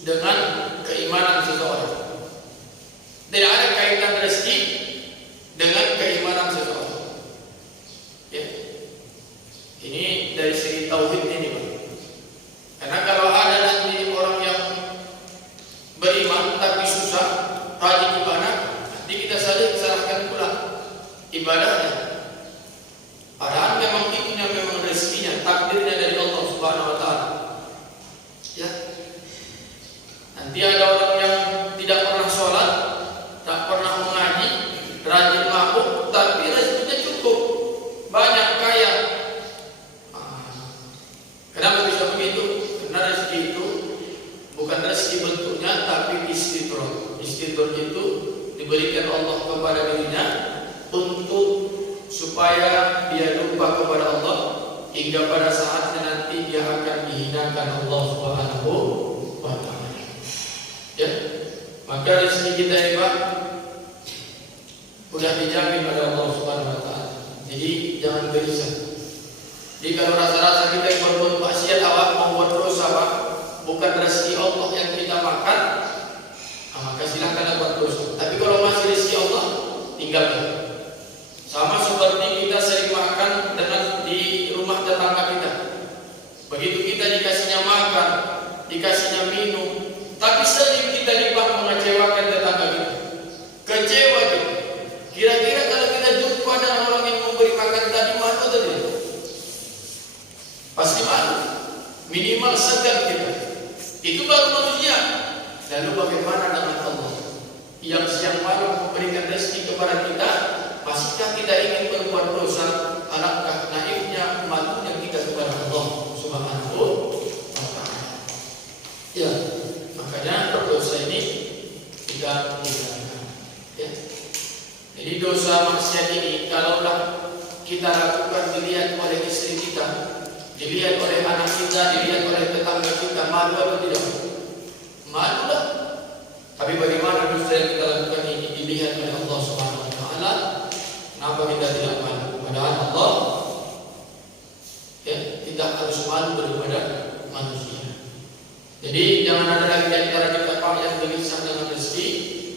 dengan keimanan seseorang. Tidak ada kaitan rezeki dengan keimanan seseorang. Ya. Ini dari segi tauhid ini, Pak. Karena kalau ada nanti orang yang beriman tapi susah, rajin ibadah, nanti kita saja salahkan pula ibadahnya. Padahal memang itunya memang rezekinya, takdirnya dari Allah Subhanahu Wa Taala. Ya. Nanti ada orang yang tidak pernah sholat, tak pernah mengaji, rajin mabuk, tapi rezekinya cukup, banyak kaya. Kenapa bisa begitu? Karena rezeki itu bukan rezeki bentuknya, tapi istidroj. Istidroj itu diberikan Allah kepada dirinya untuk supaya dia lupa kepada Allah hingga pada saatnya nanti dia akan dihinakan Allah Subhanahu wa Ta'ala. Ya, maka rezeki kita hebat sudah dijamin oleh Allah Subhanahu wa Ta'ala. Jadi jangan gelisah. Jadi kalau rasa-rasa kita yang berbuat maksiat awak membuat dosa awak, bukan rezeki Allah yang kita makan, maka silakan buat dosa. Tapi kalau masih rezeki Allah, tinggalkan. dikasihnya minum, tapi sering kita lipat mengecewakan tetangga kita. Kecewa kita. Kira-kira kalau kita jumpa dengan orang yang memberi makan tadi, malu atau tidak? Pasti malu. Minimal segan kita. Itu baru manusia. Lalu bagaimana dengan Allah yang siang malam memberikan rezeki kepada kita? Pastikan kita ingin berbuat dosa. Alangkah naifnya malunya kita kepada Allah Subhanahu wa ta'ala. Ya, makanya dosa ini kita tinggalkan. Ya. Jadi dosa maksiat ini kalaulah kita lakukan dilihat oleh istri kita, dilihat oleh anak kita, dilihat oleh tetangga kita, malu atau tidak? Malu lah. Tapi bagaimana dosa yang kita lakukan ini dilihat oleh Allah Subhanahu wa ta'ala? Kenapa kita tidak malu? Padahal Allah, ya, kita harus malu daripada manusia. Jadi jangan ada lagi di antara kita yang gelisah dengan rezeki,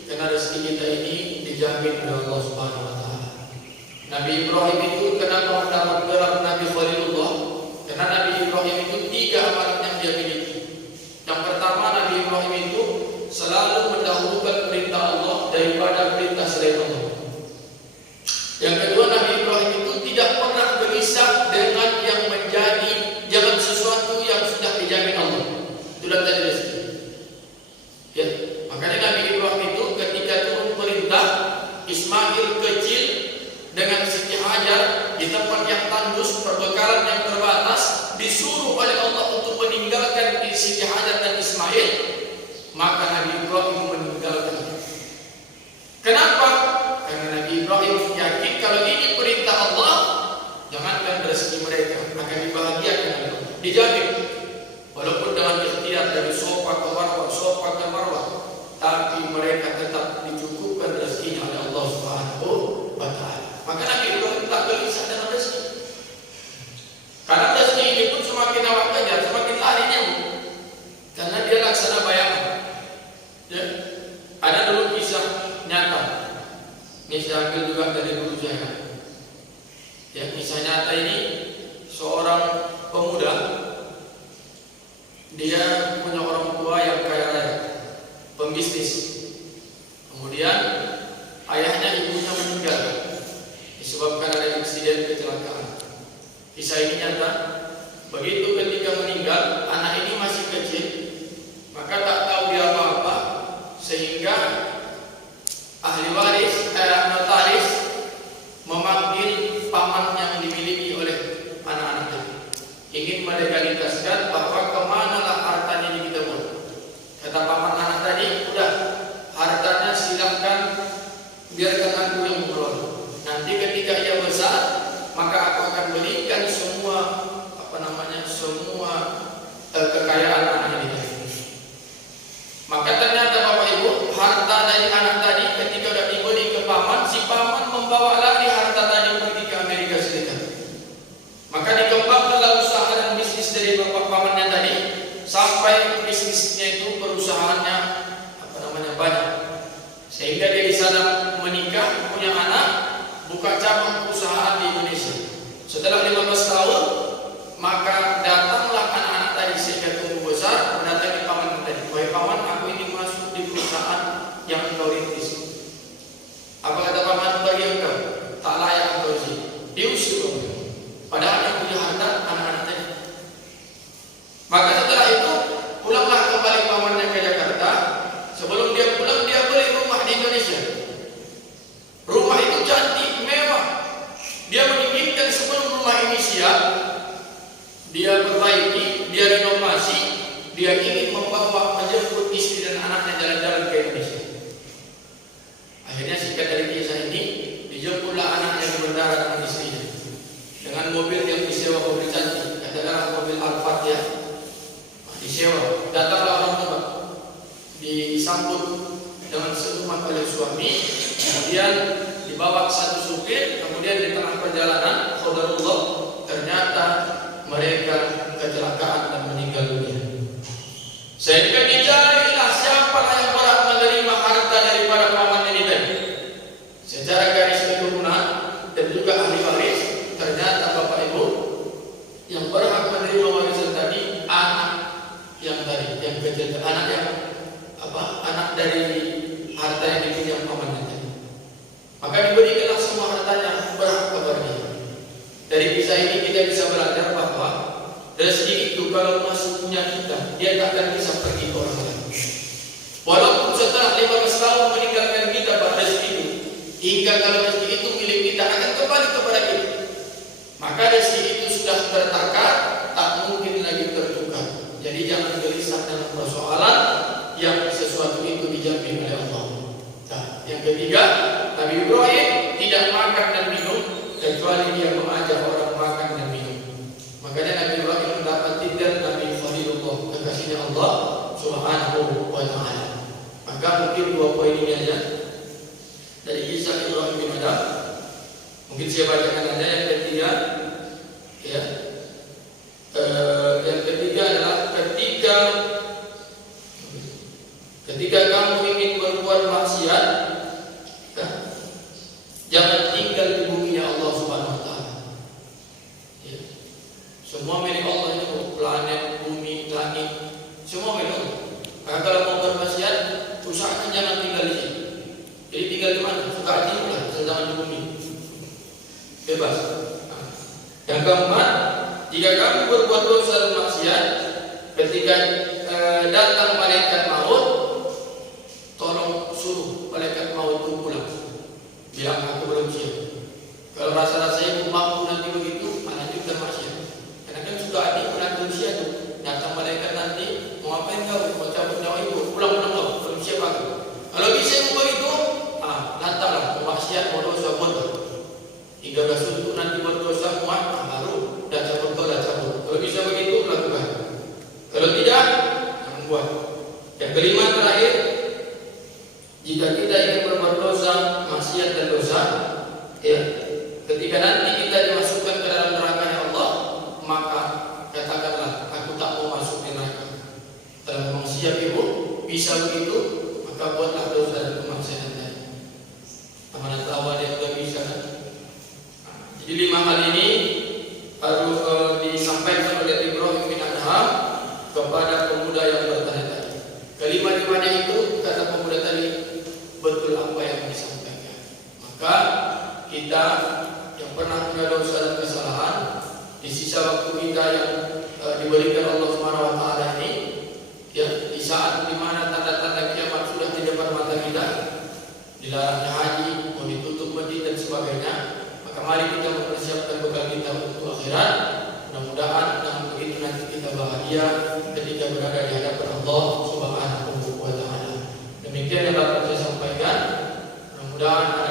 karena rezeki kita ini dijamin oleh Allah Subhanahu wa ta'ala. Nabi Ibrahim itu kenapa mendapat gelar Nabi Khalilullah? Karena Nabi Ibrahim itu 3 amalan yang dia miliki. Yang pertama, Nabi Ibrahim itu selalu mendahulukan perintah Allah daripada perintah selain Allah. Yang kedua, Nabi Ibrahim itu tidak pernah gelisah dengan yang menjadi jalan sesuatu yang sudah dijamin Allah. Itulah tadi rezeki. Ya, makanya Nabi Ibrahim itu ketika turun perintah Ismail kecil dengan Siti Hajar di tempat yang tandus, perbekalan yang terbatas, disuruh oleh Allah untuk meninggalkan Siti Hajar dan Ismail, maka Nabi Ibrahim meninggalkan. Kenapa? Karena Nabi Ibrahim yakin kalau ini perintah Allah, jangankan rezeki mereka akan dibahagiakan oleh Allah, dijamin. Walaupun dengan ikhtiar dari sofa ke marwah, tapi mereka tetap dicukupkan rezekinya oleh Allah Subhanahu wa ta'ala. Maka Nabi Ibrahim tak gelisah dengan rezeki. Karena rezeki ini pun semakin awak kejar, semakin larinya. Karena dia laksana bayangan. Ya. Ada dulu kisah nyata. Ini saya ambil juga dari guru saya. Ya, kisah nyata ini seorang pemuda, dia punya orang tua yang kaya raya, pembisnis. Kemudian ayahnya, ibunya meninggal disebabkan ada insiden kecelakaan. Kisah ini nyata. Begitu ketika meninggal, anak ini masih kecil, maka tak tahu dia apa-apa, sehingga ahli waris, notaris memanggil paman yang dimiliki oleh anak-anaknya, ingin melegalitaskan bahwa kemanalah hartanya ini kita buat. Kata paman anak tadi, udah, hartanya silahkan biarkan aku yang mengelola. Nanti ketika ia besar, maka aku akan belikan semua kekayaan anak ini. Maka ternyata Bapak Ibu, harta dari anak tadi ketika sudah dibeli ke paman, si paman membawa lari harta tadi pergi ke Amerika Serikat. Maka dikembangkanlah usaha dan bisnis dari bapak pamannya tadi, sampai bisnisnya itu perusahaannya banyak, sehingga dia di sana menikah, punya anak, buka cabang perusahaan di Indonesia. Setelah 15 tahun, maka datanglah anak-anak tadi sehingga tumbuh besar, mendatangi paman tadi. Wahai paman, aku ingin masuk di perusahaan yang engkau rintis. Apa kata paman? Bagi engkau, tak layak engkau di sini. Diusir. Padahal yang punya harta anak-anak tadi. Maka setelah itu pulanglah kembali pamannya ke Jakarta. Sebelum dia pulang, dia beli rumah di Indonesia. Rumah itu cantik, mewah. Dia menginginkan sebelum rumah ini siap, dia perbaiki, dia renovasi, dia ingin membawa, menjemput istri dan anaknya jalan-jalan ke Indonesia. Akhirnya singkat dari kisah ini, dijemputlah anaknya di bandara dengan istrinya, dengan mobil yang disewa, mobil cantik, katakanlah mobil Alphard ya, disewa. Datanglah orang tua, disambut dengan senyuman oleh suami, kemudian dibawa satu supir, kemudian di tengah perjalanan, qadarullah, ternyata mereka kecelakaan dan meninggal dunia. Sehingga dicarilah siapa yang berhak menerima harta daripada paman ini tadi. Secara garis keturunan dan juga ahli waris, ternyata Bapak Ibu yang berhak menerima warisan tadi anak yang tadi, yang kecil, anak yang anak dari harta yang dipinjam pamannya. Maka diberikanlah semua hartanya berhak kepada dia. Dari kisah ini kita bisa belajar bahwa rezeki itu kalau masuk punya kita, dia tak akan bisa pergi ke orang lain. Walaupun setelah 15 tahun meninggalkan kita pada rezeki itu, hingga kalau rezeki itu milik kita akan kembali kepada kita. Maka rezeki itu sudah tertakar, tak mungkin lagi tertukar. Jadi jangan gelisah dalam persoalan yang sesuatu itu dijamin oleh Allah. Nah, yang ketiga, Nabi Ibrahim tidak makan dan minum kecuali dia mengajak orang makan dan minum. Makanya Nabi Ibrahim mendapat titel Nabi Khalilullah, kekasihnya Allah Subhanahu wa Ta'ala. Maka mungkin 2 poin ini aja dari kisah Ibrahim bin Adam. Mungkin saya bacakan aja yang ketiga. Ya. Yang ketiga adalah ketika kamu ingin berbuat maksiat, ya, jangan tinggal di bumi Allah Subhanahu wa Ta'ala. Ya. Semua milik Allah itu, planet, bumi, langit, semua milik Allah. Maka kalau mau bermaksiat, usahakan jangan tinggal di sini. Jadi tinggal di mana? Suka hati lah, selama di bumi. Bebas. Nah. Yang keempat, jika kamu berbuat dosa dan maksiat, ketika datang malaikat maut, tolong suruh malaikat maut itu pulang. Bilang aku belum siap. Kalau rasa-rasanya mampu nanti begitu, lanjutkan maksiat. Karena kan sudah ada manusia tuh, datang malaikat nanti, mau ngapain kau? Mau cabut nyawa ibu? Pulang kau, belum siap aku. Kalau bisa begitu, lantarlah mau maksiat, mau dosa buat. 13 untuk nanti berdosa muat, baru dah cabut kau dah cabut. Kalau bisa begitu lakukan. Kalau tidak, jangan buat. Yang kelima terakhir, jika kita ingin berbuat dosa, maksiat dan dosa, ya, ketika nanti kita dimasukkan ke dalam neraka Allah, maka katakanlah, aku tak mau masuk ke neraka. Kalau memang siap ibu, bisa begitu, maka buatlah dosa dan kemaksiatan tadi. Amanat awal yang sudah bisa. Jadi 5 hal ini harus disampaikan oleh Ibrahim bin Adham kepada pemuda yang bertanya tadi. Kelima-limanya itu kata pemuda tadi betul apa yang disampaikan. Maka kita yang pernah punya dosa dan kesalahan, di sisa waktu kita yang diberikan Allah Subhanahu wa Ta'ala ini, ya, di saat dimana tanda-tanda kiamat sudah di depan mata kita, dilarangnya haji, mau ditutup masjid dan sebagainya, maka mari kita mempersiapkan bekal kita untuk akhirat. Mudah-mudahan dengan begitu nanti kita bahagia ketika berada di hadapan Allah Subhanahu wa Ta'ala. Demikian yang dapat saya sampaikan. Mudah-mudahan